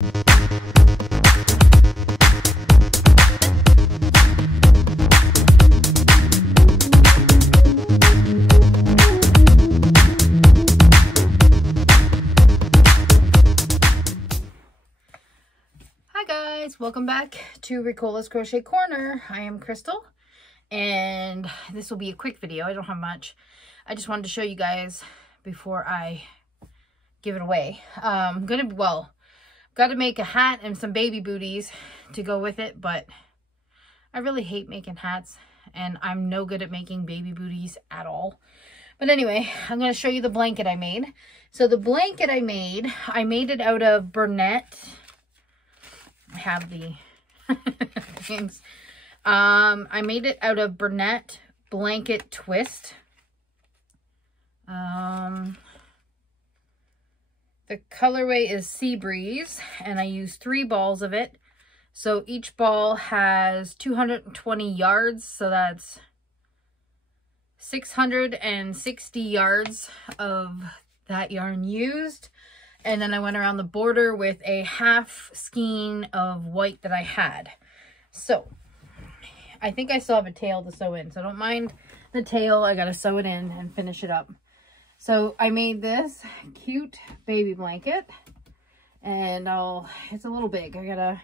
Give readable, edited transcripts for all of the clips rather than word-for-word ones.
Welcome back to Ricola's Crochet Corner. I am Crystal, and this will be a quick video. I don't have much. I just wanted to show you guys before I give it away. Got to make a hat and some baby booties to go with it, but I really hate making hats, and I'm no good at making baby booties at all. But anyway, I'm going to show you the blanket I made. So the blanket I made it out of Bernette. I have the things. I made it out of Bernette Blanket Twist. The colorway is Sea Breeze, and I used 3 balls of it. So each ball has 220 yards, so that's 660 yards of that yarn used. And then I went around the border with a half skein of white that I had. So I think I still have a tail to sew in, so don't mind the tail. I got to sew it in and finish it up. So I made this cute baby blanket, and it's a little big. So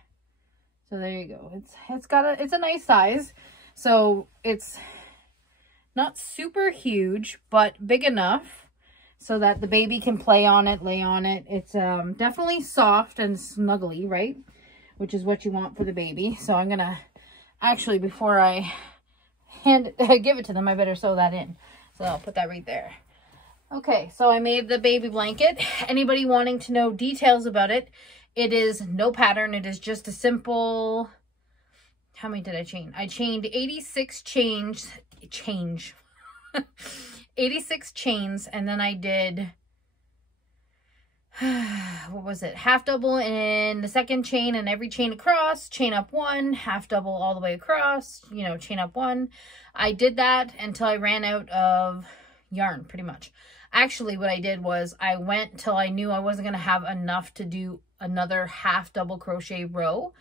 there you go. It's a nice size. So it's not super huge, but big enough so that the baby can play on it, lay on it. It's definitely soft and snuggly, right? Which is what you want for the baby. So I'm gonna, actually, before I give it to them, I better sew that in. So I'll put that right there. Okay, so I made the baby blanket. Anybody wanting to know details about it, it is no pattern. It is just a simple, how many did I chain? I chained 86 86 chains, and then I did what was it, half double in the second chain and every chain across, chain up 1, half double all the way across, you know, chain up 1. I did that until I ran out of yarn, pretty much. Actually, what I did was I went till I knew I wasn't going to have enough to do another half double crochet row,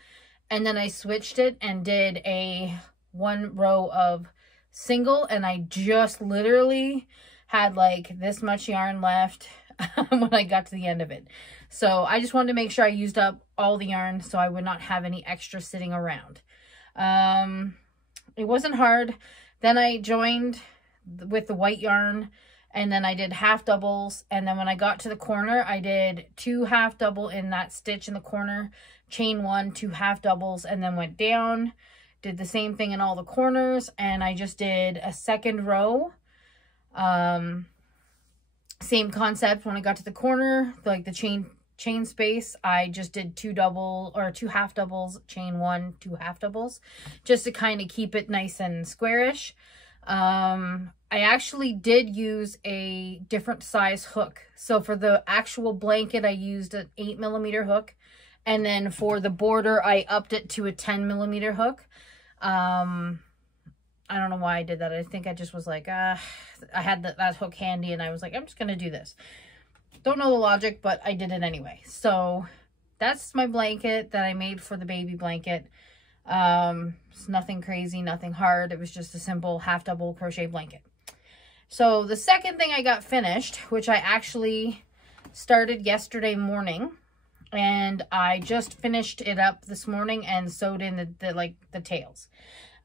and then I switched it and did a 1 row of single, and I just literally had like this much yarn left when I got to the end of it. So I just wanted to make sure I used up all the yarn so I would not have any extra sitting around. It wasn't hard. Then I joined with the white yarn, and then I did half doubles, and then when I got to the corner, I did 2 half double in that stitch in the corner, chain 1, 2 half doubles, and then went down. Did the same thing in all the corners, and I just did a second row. Same concept. When I got to the corner, like the chain space, I just did 2 half doubles, chain 1, 2 half doubles, just to kind of keep it nice and squarish. I actually did use a different size hook. So for the actual blanket, I used an 8mm hook, and then for the border, I upped it to a 10mm hook. I don't know why I did that. I think I just was like, I had that hook handy, and I was like, I'm just going to do this. Don't know the logic, but I did it anyway. So that's my blanket that I made for the baby blanket. It's nothing crazy, nothing hard. It was just a simple half double crochet blanket. So the second thing I got finished, which I actually started yesterday morning, and I just finished it up this morning and sewed in the tails.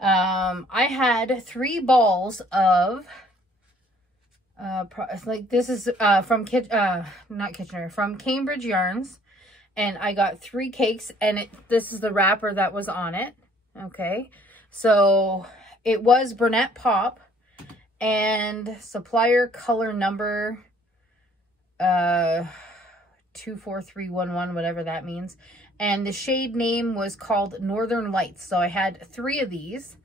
I had 3 balls of this is from from Cambridge Yarns, and I got 3 cakes, and this is the wrapper that was on it. Okay, so it was Bernette Pop and supplier color number 24311, whatever that means. And the shade name was called Northern Lights. So I had 3 of these.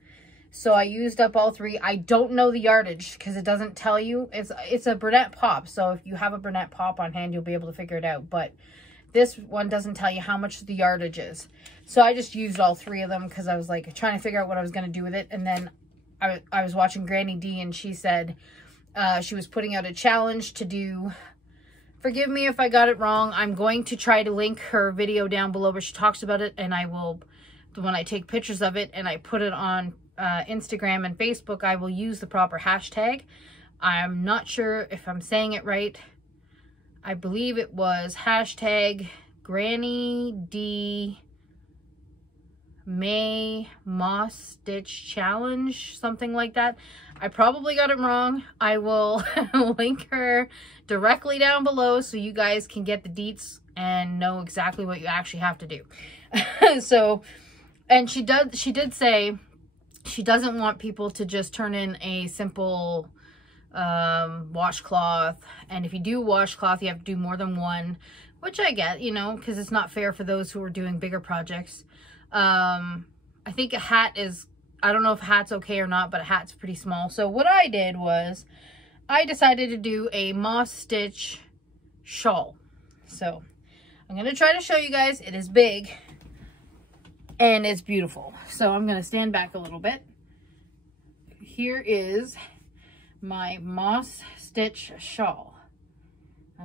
So I used up all 3. I don't know the yardage because it doesn't tell you. It's a Bernette Pop. So if you have a Bernette Pop on hand, you'll be able to figure it out. But this one doesn't tell you how much the yardage is. So I just used all 3 of them because I was like trying to figure out what I was going to do with it. And then I was watching Granny D, and she said she was putting out a challenge to do forgive me if I got it wrong. I'm going to try to link her video down below where she talks about it, and I will, when I take pictures of it and I put it on Instagram and Facebook, I will use the proper hashtag. I'm not sure if I'm saying it right. I believe it was hashtag Granny D May Moss Stitch Challenge, something like that. I probably got it wrong. I will link her directly down below so you guys can get the deets and know exactly what you actually have to do. So, and she did say she doesn't want people to just turn in a simple washcloth, and if you do washcloth you have to do more than one, which I get, you know, because it's not fair for those who are doing bigger projects. I think a hat is, I don't know if a hat's okay or not, but a hat's pretty small. So what I did was I decided to do a moss stitch shawl. So I'm going to try to show you guys. It is big and it's beautiful. So I'm going to stand back a little bit. Here is my moss stitch shawl.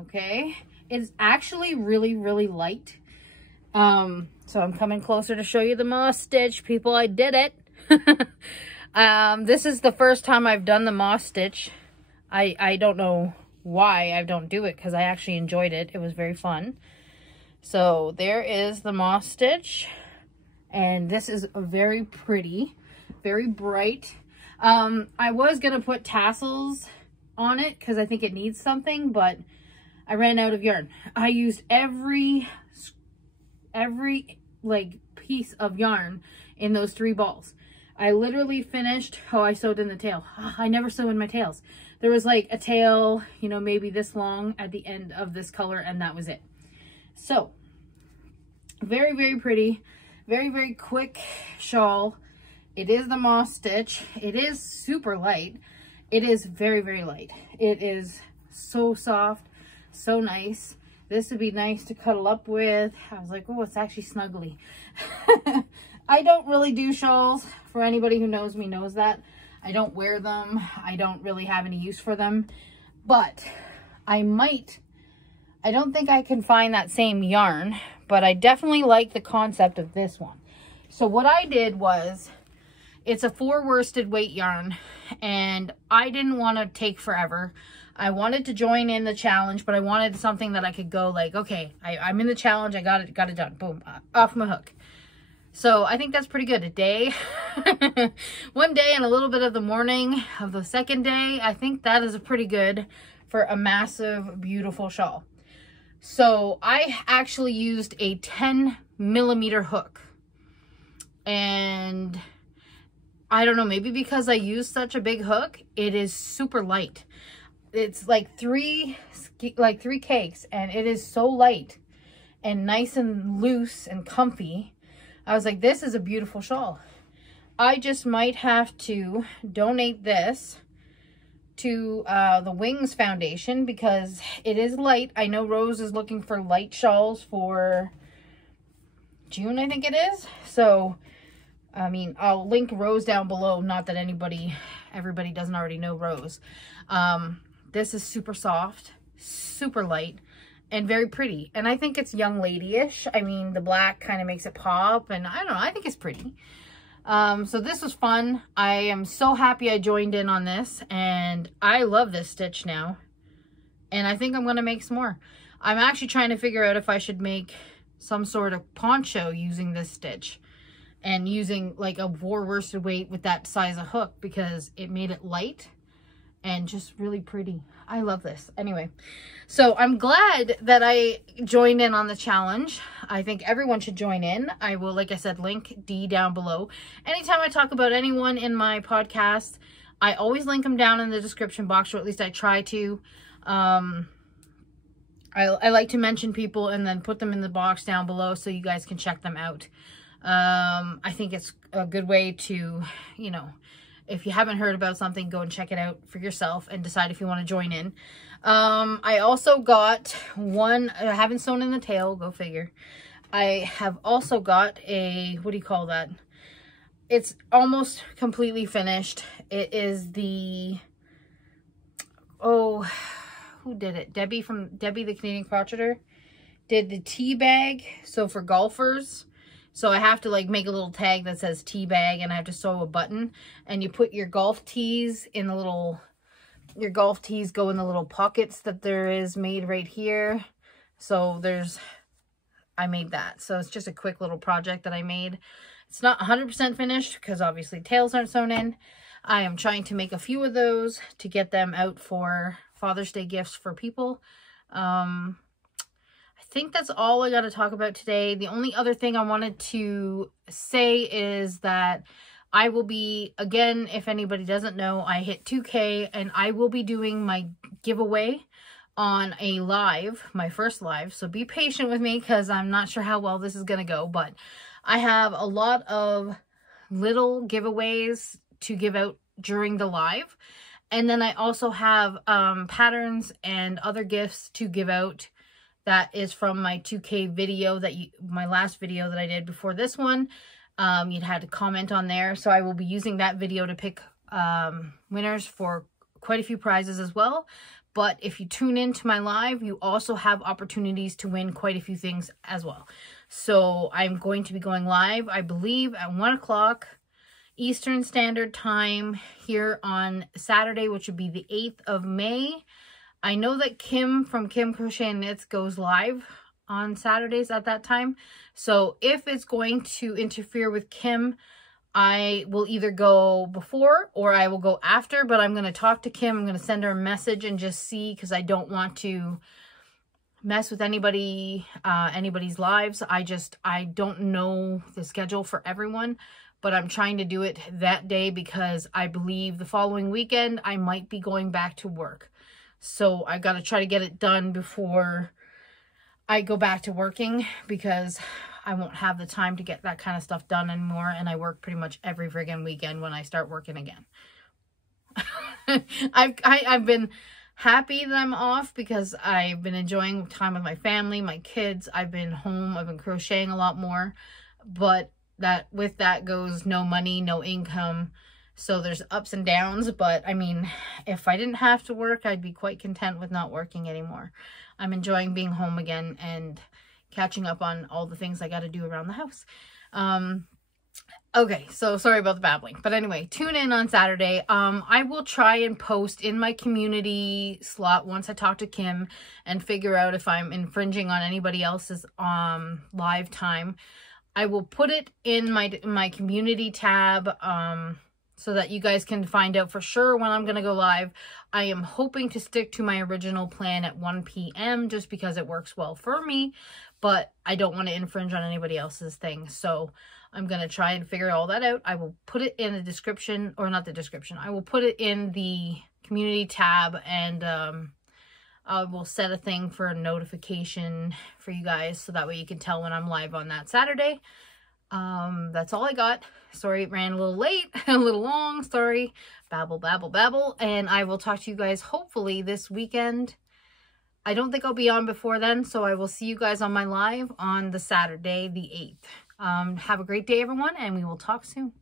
Okay, it's actually really light. So I'm coming closer to show you the moss stitch, people. I did it. This is the first time I've done the moss stitch. I don't know why I don't do it, because I actually enjoyed it. It was very fun. So there is the moss stitch, and this is a very pretty, very bright. I was gonna put tassels on it because I think it needs something, but I ran out of yarn. I used every like piece of yarn in those 3 balls. I literally finished, oh, I sewed in the tail. I never sew in my tails. There was like a tail, you know, maybe this long at the end of this color, and that was it. So very pretty, very quick shawl. It is the moss stitch. It is super light. It is very light. It is so soft, so nice. This would be nice to cuddle up with. I was like, oh, it's actually snuggly. I don't really do shawls. For anybody who knows me knows that. I don't wear them. I don't really have any use for them. But I don't think I can find that same yarn, but I definitely like the concept of this one. So what I did was, it's a 4 worsted weight yarn, and I didn't want to take forever. I wanted to join in the challenge, but I wanted something that I could go like, okay, I'm in the challenge. I got it done. Boom, off my hook. So I think that's pretty good. A day, one day and a little bit of the morning of the second day. I think that is pretty good for a massive, beautiful shawl. So I actually used a 10mm hook, and I don't know, maybe because I used such a big hook, it is super light. It's like three cakes, and it is so light and nice and loose and comfy. I was like, this is a beautiful shawl. I just might have to donate this to the Wings Foundation because it is light. I know Rose is looking for light shawls for June, I think it is. So, I mean, I'll link Rose down below. Not that everybody doesn't already know Rose. This is super soft, super light, and very pretty. And I think it's young lady-ish. I mean, the black kind of makes it pop, and I don't know, I think it's pretty. So this was fun. I am so happy I joined in on this, and I love this stitch now. And I think I'm going to make some more. I'm actually trying to figure out if I should make some sort of poncho using this stitch, and using like a 4 worsted weight with that size of hook, because it made it light and just really pretty. I love this. Anyway, so I'm glad that I joined in on the challenge. I think everyone should join in. I will, like I said, link D down below. Anytime I talk about anyone in my podcast, I always link them down in the description box, or at least I try to. I like to mention people and then put them in the box down below so you guys can check them out. I think it's a good way to, you know, if you haven't heard about something, go and check it out for yourself and decide if you want to join in. I also got one, I haven't sewn in the tail, go figure. I have also got a, what do you call that? It's almost completely finished. It is the, oh, who did it? Debbie the Canadian Crocheter did the tea bag. So for golfers, so I have to like make a little tag that says tea bag, and I have to sew a button, and you put your golf tees in the little, your golf tees go in the little pockets that there is made right here. So I made that. So it's just a quick little project that I made. It's not 100% finished because obviously tails aren't sewn in. I am trying to make a few of those to get them out for Father's Day gifts for people. I think that's all I got to talk about today. The only other thing I wanted to say is that I will be, again, if anybody doesn't know, I hit 2K, and I will be doing my giveaway on a live, my first live. So be patient with me because I'm not sure how well this is going to go, but I have a lot of little giveaways to give out during the live. And then I also have patterns and other gifts to give out. That is from my 2K video, my last video that I did before this one. You'd had to comment on there. So I will be using that video to pick winners for quite a few prizes as well. But if you tune into my live, you also have opportunities to win quite a few things as well. So I'm going to be going live, I believe, at 1 o'clock Eastern Standard Time here on Saturday, which would be the 8th of May. I know that Kim from Kim Crochet and Knits goes live on Saturdays at that time. So if it's going to interfere with Kim, I will either go before or I will go after, but I'm going to talk to Kim. I'm going to send her a message and just see, because I don't want to mess with anybody's lives. I don't know the schedule for everyone, but I'm trying to do it that day because I believe the following weekend I might be going back to work. So I got to try to get it done before I go back to working, because I won't have the time to get that kind of stuff done anymore. And I work pretty much every friggin' weekend when I start working again. I've been happy that I'm off because I've been enjoying time with my family, my kids. I've been home. I've been crocheting a lot more. But with that goes no money, no income. So there's ups and downs, but I mean, if I didn't have to work, I'd be quite content with not working anymore. I'm enjoying being home again and catching up on all the things I got to do around the house. Okay, so sorry about the babbling. But anyway, tune in on Saturday. I will try and post in my community slot once I talk to Kim and figure out if I'm infringing on anybody else's live time. I will put it in my community tab, so that you guys can find out for sure when I'm going to go live. I am hoping to stick to my original plan at 1 p.m. just because it works well for me, but I don't want to infringe on anybody else's thing. So I'm going to try and figure all that out. I will put it in the description, or not the description. I will put it in the community tab, and I will set a thing for a notification for you guys so that way you can tell when I'm live on that Saturday. That's all I got. Sorry it ran a little late, a little long, sorry. Babble, babble, babble. And I will talk to you guys hopefully this weekend. I don't think I'll be on before then, so I will see you guys on my live on the Saturday, the 8th. Have a great day, everyone, and we will talk soon.